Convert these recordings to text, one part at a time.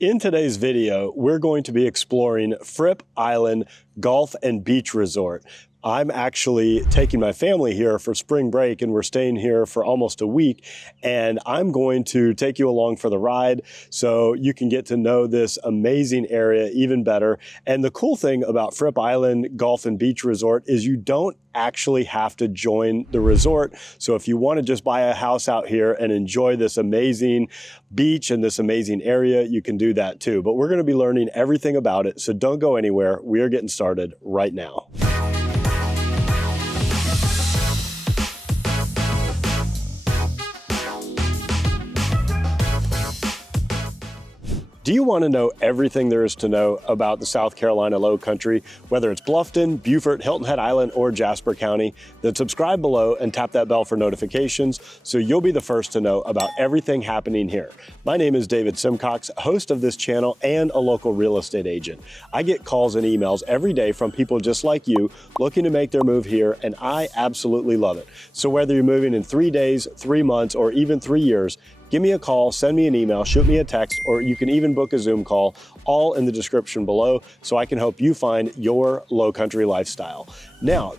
In today's video, we're going to be exploring Fripp Island Golf and Beach Resort. I'm actually taking my family here for spring break, and we're staying here for almost a week, and I'm going to take you along for the ride so you can get to know this amazing area even better. And the cool thing about Fripp Island Golf and Beach Resort is you don't actually have to join the resort. So if you want to just buy a house out here and enjoy this amazing beach and this amazing area, you can do that too. But we're going to be learning everything about it, so don't go anywhere. We are getting started right now. Do you want to know everything there is to know about the South Carolina Lowcountry, whether it's Bluffton, Beaufort, Hilton Head Island, or Jasper County? Then subscribe below and tap that bell for notifications so you'll be the first to know about everything happening here. My name is David Simcox, host of this channel and a local real estate agent. I get calls and emails every day from people just like you looking to make their move here, and I absolutely love it. So whether you're moving in 3 days, 3 months, or even 3 years, give me a call, send me an email, shoot me a text, or you can even book a Zoom call, all in the description below, so I can help you find your Lowcountry lifestyle. Now,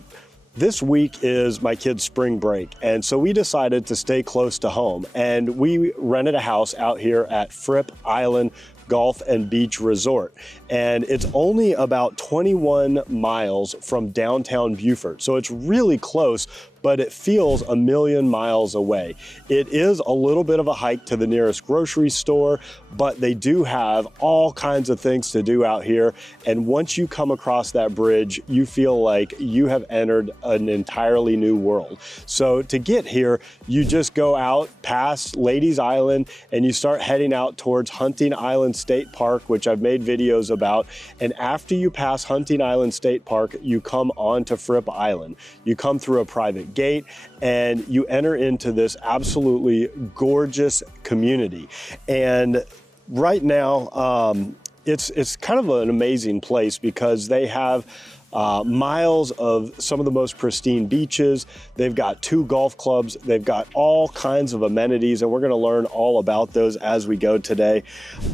this week is my kids' spring break, and so we decided to stay close to home, and we rented a house out here at Fripp Island Golf and Beach Resort. And it's only about 21 miles from downtown Beaufort. So it's really close, but it feels a million miles away. It is a little bit of a hike to the nearest grocery store, but they do have all kinds of things to do out here. And once you come across that bridge, you feel like you have entered an entirely new world. So to get here, you just go out past Ladies Island and you start heading out towards Hunting Island State Park, which I've made videos about. And after you pass Hunting Island State Park, you come onto Fripp Island. You come through a private gate and you enter into this absolutely gorgeous community. And right now, it's kind of an amazing place because they have miles of some of the most pristine beaches. They've got 2 golf clubs. They've got all kinds of amenities, and we're going to learn all about those as we go today.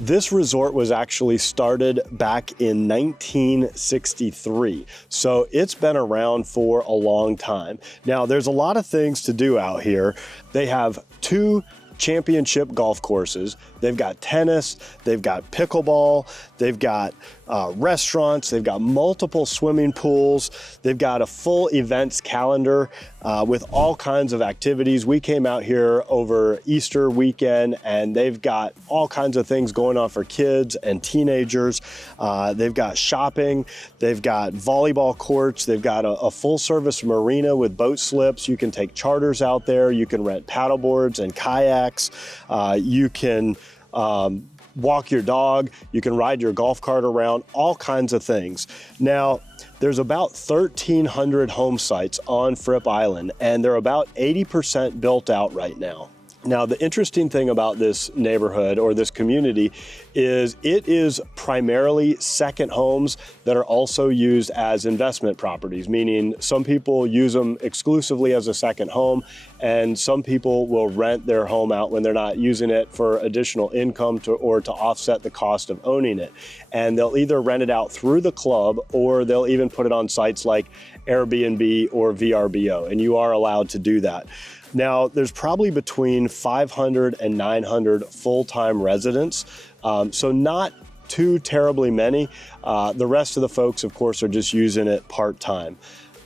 This resort was actually started back in 1963, so it's been around for a long time. Now, there's a lot of things to do out here. They have 2 championship golf courses. They've got tennis, they've got pickleball, they've got restaurants, they've got multiple swimming pools, they've got a full events calendar with all kinds of activities. We came out here over Easter weekend and they've got all kinds of things going on for kids and teenagers. They've got shopping, they've got volleyball courts, they've got a full service marina with boat slips. You can take charters out there, you can rent paddle boards and kayaks, you can walk your dog, you can ride your golf cart around, all kinds of things. Now, there's about 1,300 home sites on Fripp Island, and they're about 80% built out right now. Now, the interesting thing about this neighborhood or this community is it is primarily second homes that are also used as investment properties, meaning some people use them exclusively as a second home, and some people will rent their home out when they're not using it for additional income or to offset the cost of owning it. And they'll either rent it out through the club or they'll even put it on sites like Airbnb or VRBO, and you are allowed to do that. Now, there's probably between 500 and 900 full-time residents, so not too terribly many. The rest of the folks, of course, are just using it part-time.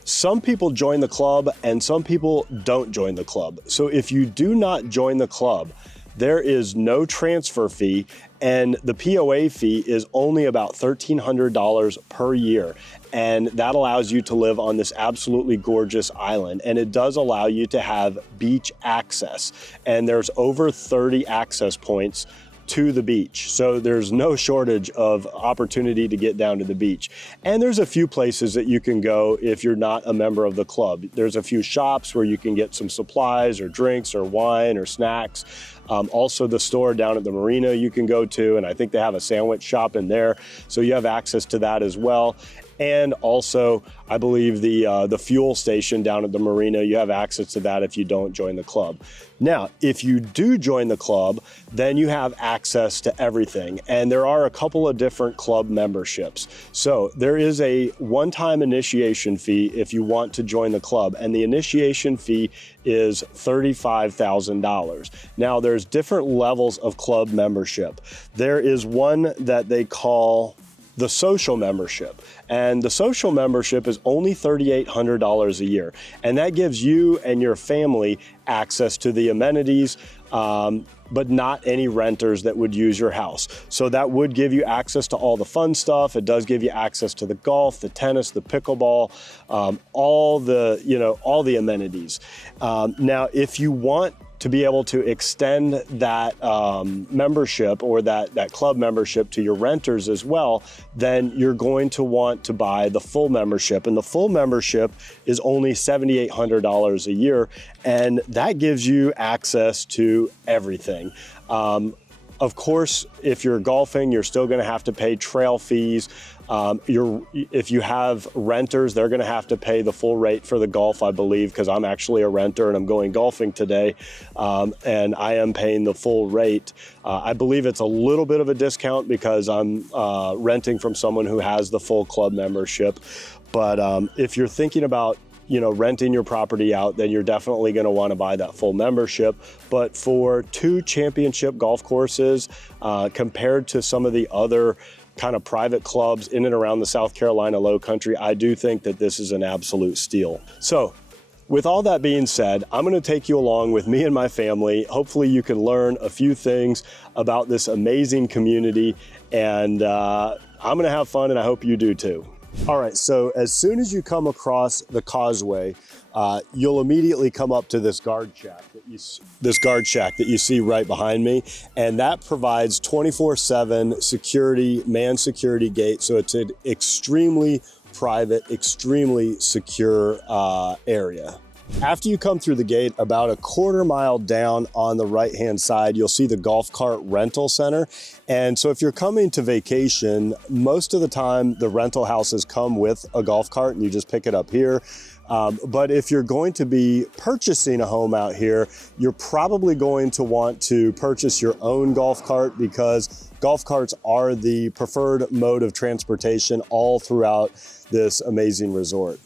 Some people join the club and some people don't join the club. So if you do not join the club, there is no transfer fee, and the POA fee is only about $1,300 per year. And that allows you to live on this absolutely gorgeous island. And it does allow you to have beach access. And there's over 30 access points to the beach. So there's no shortage of opportunity to get down to the beach. And there's a few places that you can go if you're not a member of the club. There's a few shops where you can get some supplies or drinks or wine or snacks. Also the store down at the Marina you can go to, and I think they have a sandwich shop in there. So you have access to that as well. and also I believe the fuel station down at the Marina. You have access to that if you don't join the club. Now, if you do join the club, then you have access to everything. And there are a couple of different club memberships. So there is a one-time initiation fee if you want to join the club, and the initiation fee is $35,000. Now, there's different levels of club membership. There is one that they call the social membership, and the social membership is only $3,800 a year, and that gives you and your family access to the amenities, but not any renters that would use your house. So that would give you access to all the fun stuff. It does give you access to the golf, the tennis, the pickleball, all the amenities. Now, if you want to be able to extend that membership or that club membership to your renters as well, then you're going to want to buy the full membership. And the full membership is only $7,800 a year. And that gives you access to everything. Of course, if you're golfing, you're still gonna have to pay trail fees. If you have renters, they're gonna have to pay the full rate for the golf, I believe, because I'm actually a renter and I'm going golfing today, and I am paying the full rate. I believe it's a little bit of a discount because I'm renting from someone who has the full club membership. But if you're thinking about renting your property out, then you're definitely going to want to buy that full membership. But for 2 championship golf courses, compared to some of the other kind of private clubs in and around the South Carolina Lowcountry, I do think that this is an absolute steal. So with all that being said, I'm going to take you along with me and my family. Hopefully you can learn a few things about this amazing community, and I'm going to have fun, and I hope you do too. All right, so as soon as you come across the causeway, you'll immediately come up to this guard shack that you see right behind me, and that provides 24/7 security, manned security gate. So it's an extremely private, extremely secure area. After you come through the gate, about a quarter mile down on the right-hand side, you'll see the golf cart rental center. And so if you're coming to vacation, most of the time the rental houses come with a golf cart and you just pick it up here. But if you're going to be purchasing a home out here, you're probably going to want to purchase your own golf cart, because golf carts are the preferred mode of transportation all throughout this amazing resort.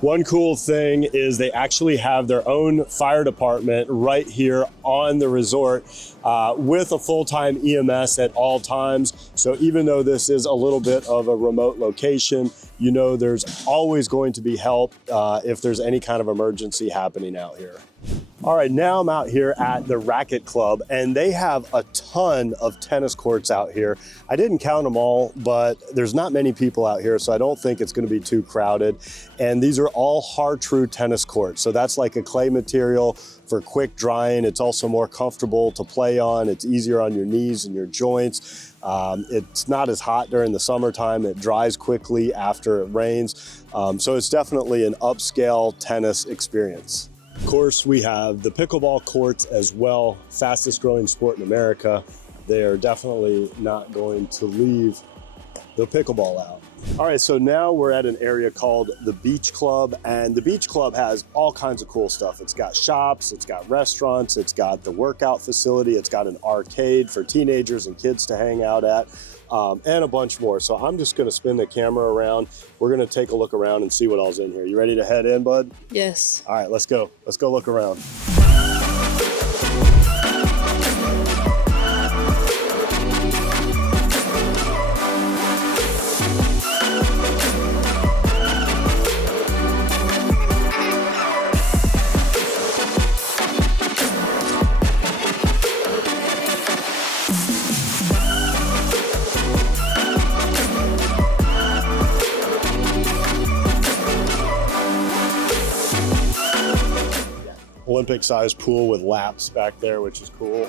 One cool thing is they actually have their own fire department right here on the resort with a full-time EMS at all times. So even though this is a little bit of a remote location, there's always going to be help if there's any kind of emergency happening out here. All right, now I'm out here at the Racquet Club, and they have a ton of tennis courts out here. I didn't count them all, but there's not many people out here, so I don't think it's gonna be too crowded. And these are all Har-Tru tennis courts. So that's like a clay material for quick drying. It's also more comfortable to play on. It's easier on your knees and your joints. It's not as hot during the summertime. It dries quickly after it rains. So it's definitely an upscale tennis experience. Of course, we have the pickleball courts as well, fastest growing sport in America. They are definitely not going to leave the pickleball out. All right, so now we're at an area called the Beach Club, and the Beach Club has all kinds of cool stuff. It's got shops, it's got restaurants, it's got the workout facility, it's got an arcade for teenagers and kids to hang out at, and a bunch more. So I'm just gonna spin the camera around. We're gonna take a look around and see what all's in here. You ready to head in, bud? Yes. All right, let's go. Let's go look around. Olympic-sized pool with laps back there, which is cool.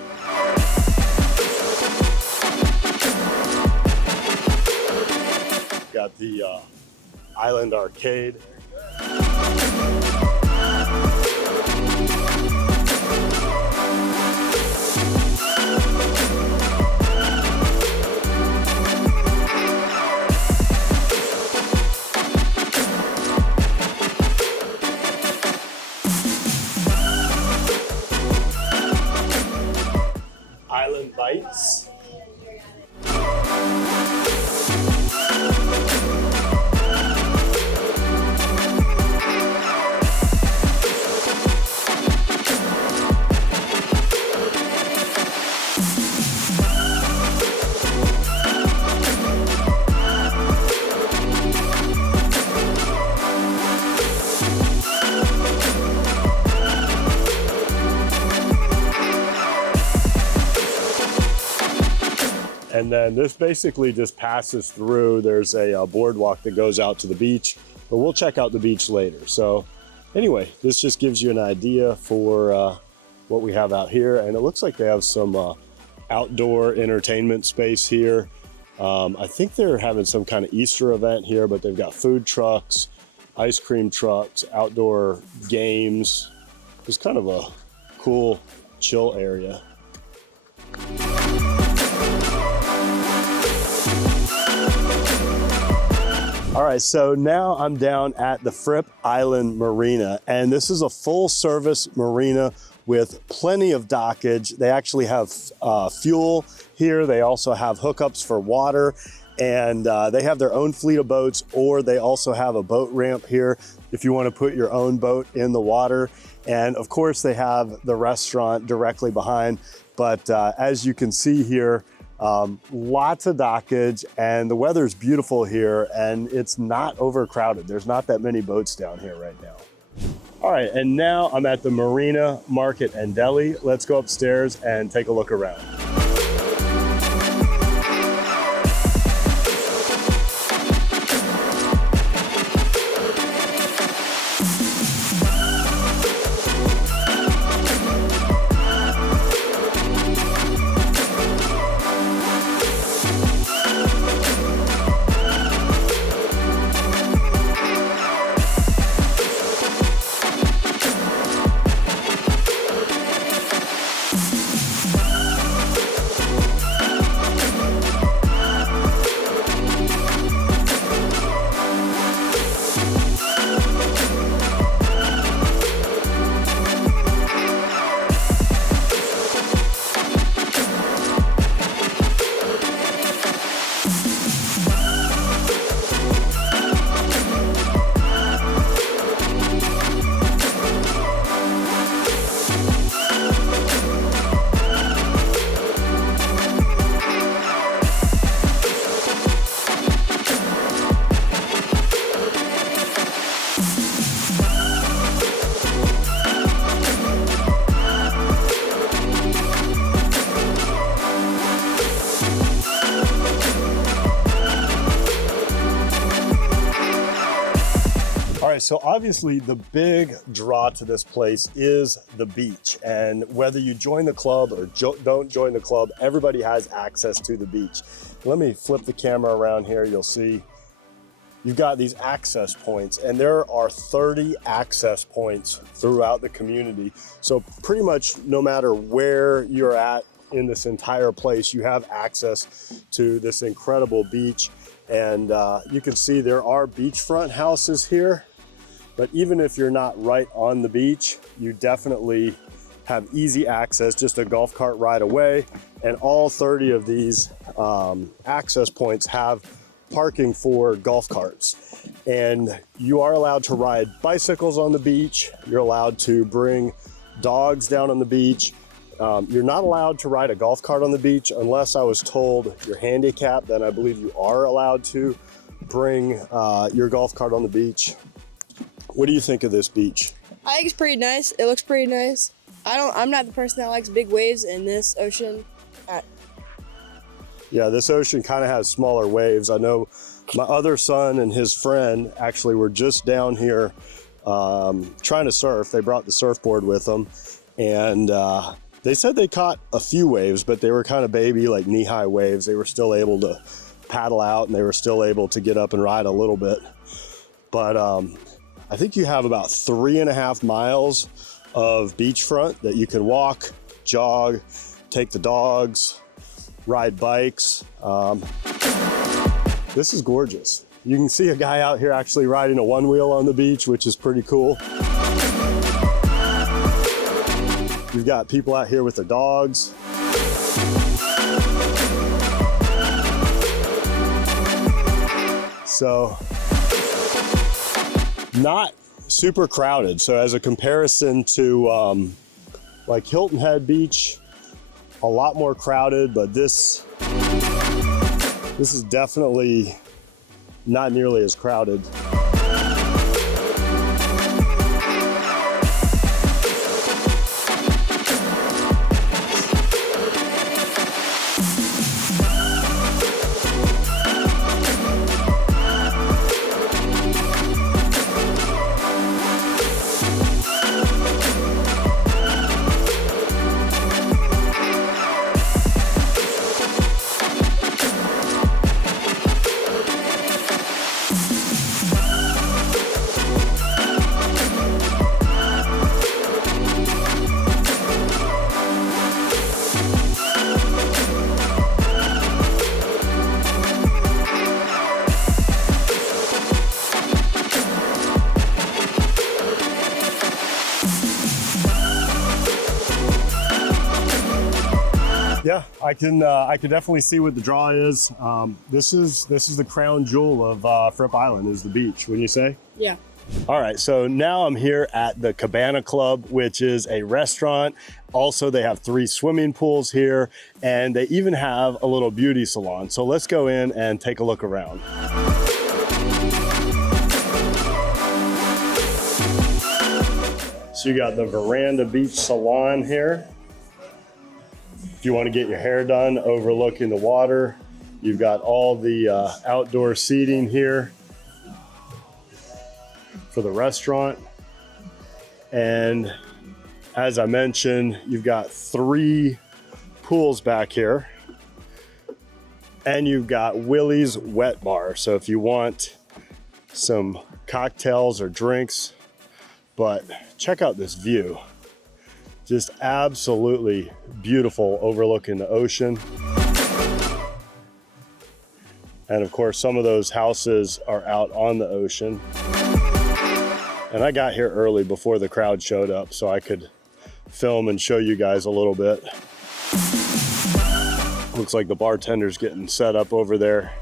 Got the Island Arcade. And then this basically just passes through. There's a boardwalk that goes out to the beach, but we'll check out the beach later. So anyway, this just gives you an idea for what we have out here. And it looks like they have some outdoor entertainment space here. I think they're having some kind of Easter event here, but they've got food trucks, ice cream trucks, outdoor games. It's kind of a cool, chill area. All right, so now I'm down at the Fripp Island Marina, and this is a full service marina with plenty of dockage. They actually have fuel here. They also have hookups for water, and they have their own fleet of boats, or they also have a boat ramp here if you want to put your own boat in the water. And of course, they have the restaurant directly behind. But as you can see here, lots of dockage, and the weather's beautiful here, and it's not overcrowded. There's not that many boats down here right now. All right, and now I'm at the Marina Market and Deli. Let's go upstairs and take a look around. So obviously the big draw to this place is the beach, and whether you join the club or don't join the club, everybody has access to the beach. Let me flip the camera around here. You'll see you've got these access points, and there are 30 access points throughout the community. So pretty much no matter where you're at in this entire place, you have access to this incredible beach. And you can see there are beachfront houses here. But even if you're not right on the beach, you definitely have easy access, just a golf cart ride away. And all 30 of these access points have parking for golf carts. And you are allowed to ride bicycles on the beach. You're allowed to bring dogs down on the beach. You're not allowed to ride a golf cart on the beach unless I was told you're handicapped. Then I believe you are allowed to bring your golf cart on the beach. What do you think of this beach? I think it's pretty nice. It looks pretty nice. I'm not the person that likes big waves in this ocean. Yeah, this ocean kind of has smaller waves. I know my other son and his friend actually were just down here trying to surf. They brought the surfboard with them, and they said they caught a few waves, but they were kind of baby, like knee-high waves. They were still able to paddle out, and they were still able to get up and ride a little bit. But I think you have about 3.5 miles of beachfront that you can walk, jog, take the dogs, ride bikes. This is gorgeous. You can see a guy out here actually riding a one-wheel on the beach, which is pretty cool. You've got people out here with their dogs. So, not super crowded. So as a comparison to like Hilton Head Beach, a lot more crowded, but this is definitely not nearly as crowded. I can definitely see what the draw is. This is the crown jewel of Fripp Island is the beach, wouldn't you say? Yeah. All right, so now I'm here at the Cabana Club, which is a restaurant. Also, they have 3 swimming pools here, and they even have a little beauty salon. So let's go in and take a look around. So you got the Veranda Beach Salon here. If you want to get your hair done overlooking the water, you've got all the outdoor seating here for the restaurant. And as I mentioned, you've got 3 pools back here, and you've got Willie's Wet Bar. So if you want some cocktails or drinks, but check out this view. Just absolutely beautiful, overlooking the ocean. And of course, some of those houses are out on the ocean. And I got here early before the crowd showed up so I could film and show you guys a little bit. Looks like the bartender's getting set up over there.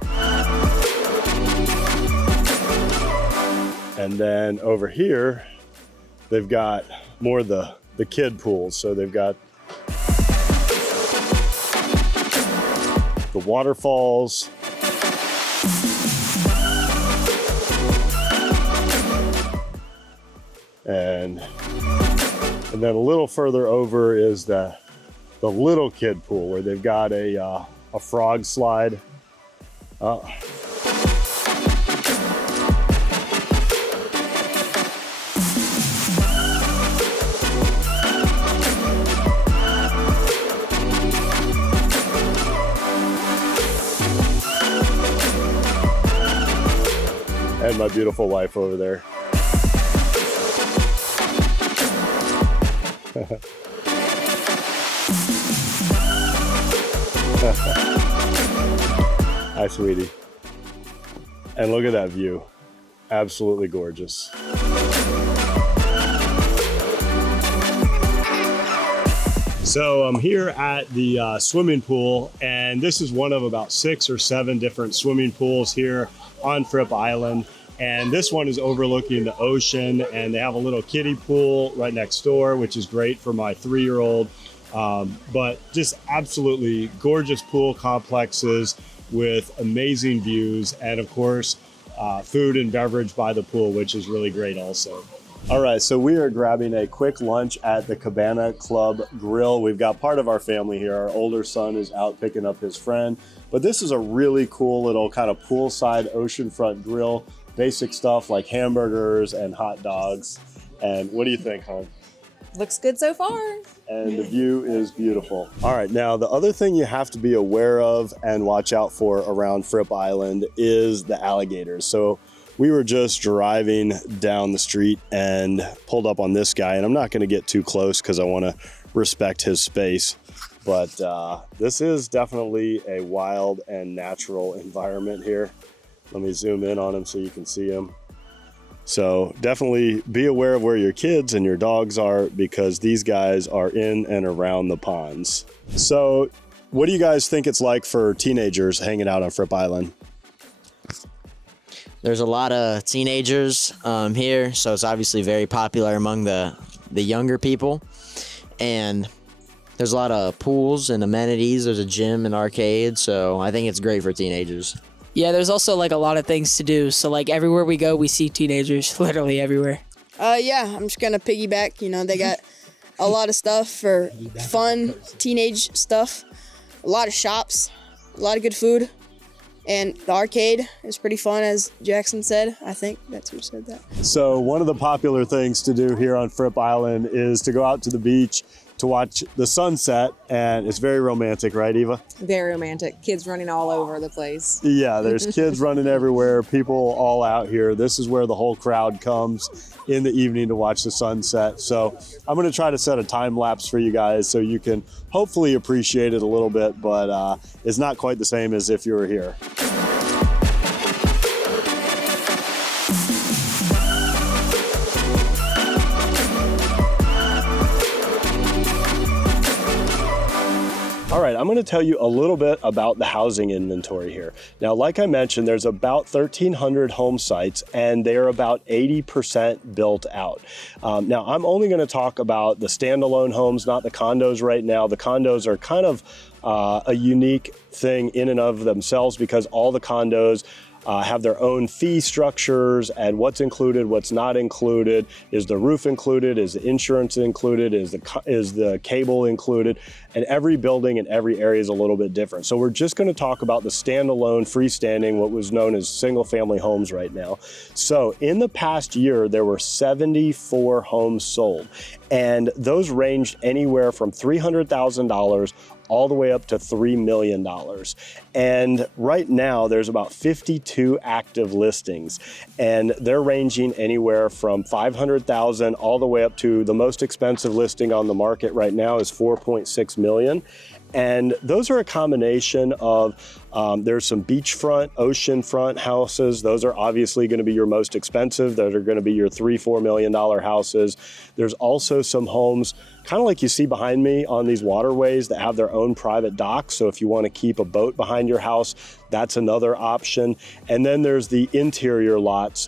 And then over here, they've got more of the kid pools. So they've got the waterfalls. And then a little further over is the little kid pool where they've got a frog slide. And my beautiful wife over there. Hi, sweetie. And look at that view. Absolutely gorgeous. So I'm here at the swimming pool, and this is one of about 6 or 7 different swimming pools here on Fripp Island. And this one is overlooking the ocean, and they have a little kiddie pool right next door, which is great for my 3-year-old. But just absolutely gorgeous pool complexes with amazing views, and of course, food and beverage by the pool, which is really great also. All right, so we are grabbing a quick lunch at the Cabana Club Grill. We've got part of our family here. Our older son is out picking up his friend, but this is a really cool little kind of poolside oceanfront grill. Basic stuff like hamburgers and hot dogs. And what do you think, hon? Looks good so far. And the view is beautiful. All right, now the other thing you have to be aware of and watch out for around Fripp Island is the alligators. So we were just driving down the street and pulled up on this guy, and I'm not going to get too close because I want to respect his space. But this is definitely a wild and natural environment here. Let me zoom in on him so you can see him. So definitely be aware of where your kids and your dogs are, because these guys are in and around the ponds. So what do you guys think it's like for teenagers hanging out on Fripp Island? There's a lot of teenagers here, so it's obviously very popular among the younger people. And there's a lot of pools and amenities. There's a gym and arcade, so I think it's great for teenagers. Yeah, there's also like a lot of things to do. So like everywhere we go, we see teenagers literally everywhere. Yeah, I'm just gonna piggyback. You know, they got a lot of stuff for fun teenage stuff. A lot of shops, a lot of good food, and the arcade is pretty fun, as Jackson said. I think that's who said that. So one of the popular things to do here on Fripp Island is to go out to the beach to watch the sunset, and it's very romantic, right, Eva? Very romantic. Kids running all over the place. Yeah, there's kids running everywhere, people all out here. This is where the whole crowd comes in the evening to watch the sunset. So I'm gonna try to set a time lapse for you guys so you can hopefully appreciate it a little bit, but it's not quite the same as if you were here. All right, I'm going to tell you a little bit about the housing inventory here. Now, like I mentioned, there's about 1,300 home sites, and they are about 80% built out. Now, I'm only going to talk about the standalone homes, not the condos right now. The condos are kind of a unique thing in and of themselves because all the condos have their own fee structures and what's included, what's not included. Is the roof included? Is the insurance included? Is the cable included? And every building in every area is a little bit different. So we're just going to talk about the standalone, freestanding, what was known as single family homes right now. So in the past year, there were 74 homes sold, and those ranged anywhere from $300,000 all the way up to $3 million. And right now there's about 52 active listings, and they're ranging anywhere from $500,000 all the way up to the most expensive listing on the market right now is $4.6 million. And those are a combination of, there's some beachfront, oceanfront houses. Those are obviously going to be your most expensive. Those are going to be your $3-4 million houses. There's also some homes, kind of like you see behind me on these waterways that have their own private docks. So if you want to keep a boat behind your house, that's another option. And then there's the interior lots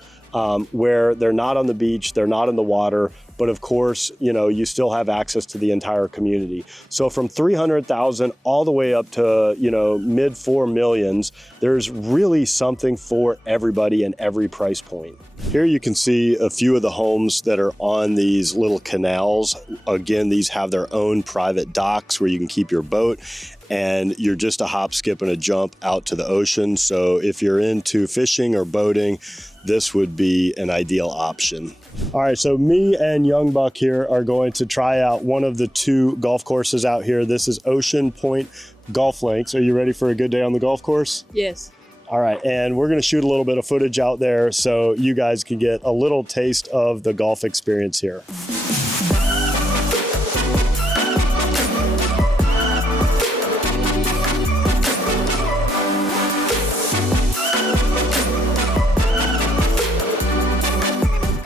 where they're not on the beach, they're not in the water, but of course, you know, you still have access to the entire community. So from 300,000 all the way up to, you know, mid 4 millions, there's really something for everybody and every price point. Here you can see a few of the homes that are on these little canals. Again, these have their own private docks where you can keep your boat, and you're just a hop, skip, and a jump out to the ocean. So if you're into fishing or boating, this would be an ideal option. All right, so me and Young Buck here are going to try out one of the two golf courses out here. This is Ocean Point Golf Links. Are you ready for a good day on the golf course? Yes. All right, and we're gonna shoot a little bit of footage out there so you guys can get a little taste of the golf experience here.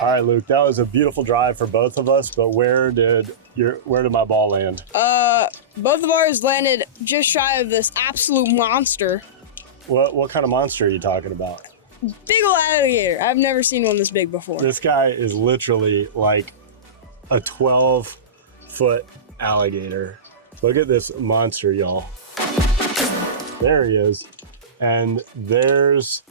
All right, Luke, that was a beautiful drive for both of us, but where did my ball land? Both of ours landed just shy of this absolute monster. What kind of monster are you talking about? Big ol' alligator. I've never seen one this big before. This guy is literally like a 12-foot alligator. Look at this monster, y'all. There he is. And there's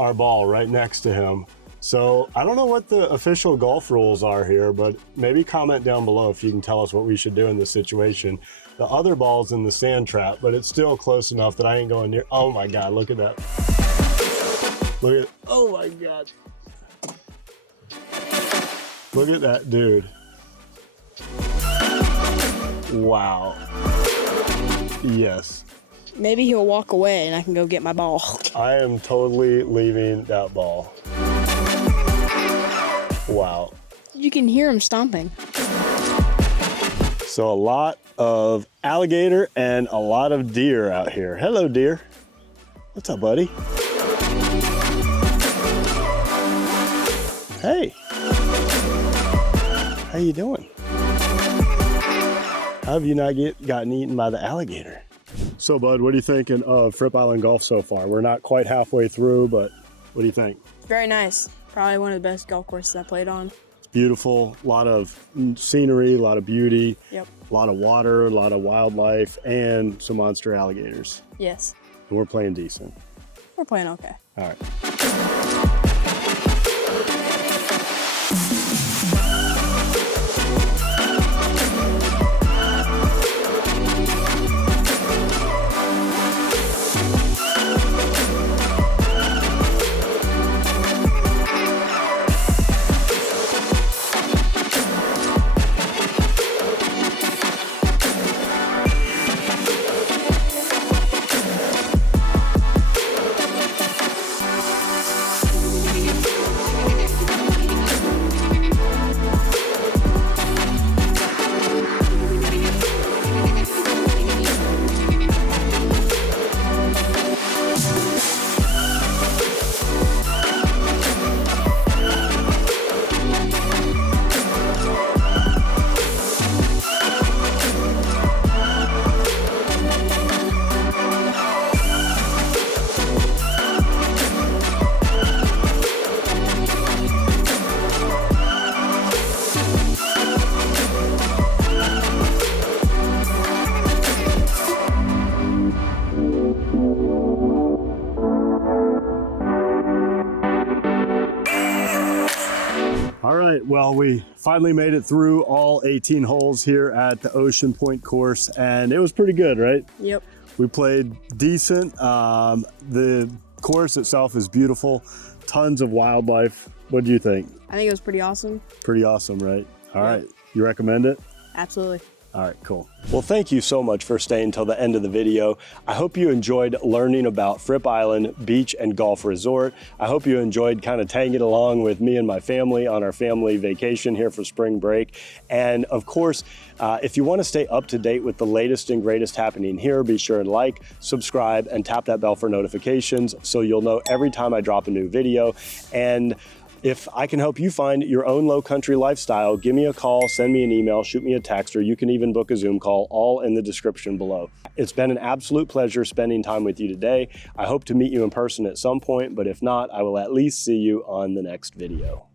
our ball right next to him. So I don't know what the official golf rules are here, but maybe comment down below if you can tell us what we should do in this situation. The other ball's in the sand trap, but it's still close enough that I ain't going near. Oh my God, look at that. Look at, oh my God. Look at that dude. Wow. Yes. Maybe he'll walk away and I can go get my ball. I am totally leaving that ball. Wow. You can hear him stomping. So a lot of alligator and a lot of deer out here. Hello, deer. What's up, buddy? Hey. How you doing? How have you not gotten eaten by the alligator? So, bud, what are you thinking of Fripp Island Golf so far? We're not quite halfway through, but what do you think? Very nice. Probably one of the best golf courses I played on. It's beautiful, a lot of scenery, a lot of beauty, Yep. a lot of water, a lot of wildlife, and some monster alligators. Yes. And we're playing decent. We're playing okay. All right. right, well, we finally made it through all 18 holes here at the Ocean Point course, and it was pretty good, right? Yep. We played decent. The course itself is beautiful, tons of wildlife. What do you think? I think it was pretty awesome. Pretty awesome, right? All right, you recommend it? Absolutely. All right, cool. Well, thank you so much for staying till the end of the video. I hope you enjoyed learning about Fripp Island Beach and Golf Resort. I hope you enjoyed kind of tagging along with me and my family on our family vacation here for spring break. And of course, if you want to stay up to date with the latest and greatest happening here, be sure and like, subscribe, and tap that bell for notifications so you'll know every time I drop a new video. And if I can help you find your own low country lifestyle, give me a call, send me an email, shoot me a text, or you can even book a Zoom call, all in the description below. It's been an absolute pleasure spending time with you today. I hope to meet you in person at some point, but if not, I will at least see you on the next video.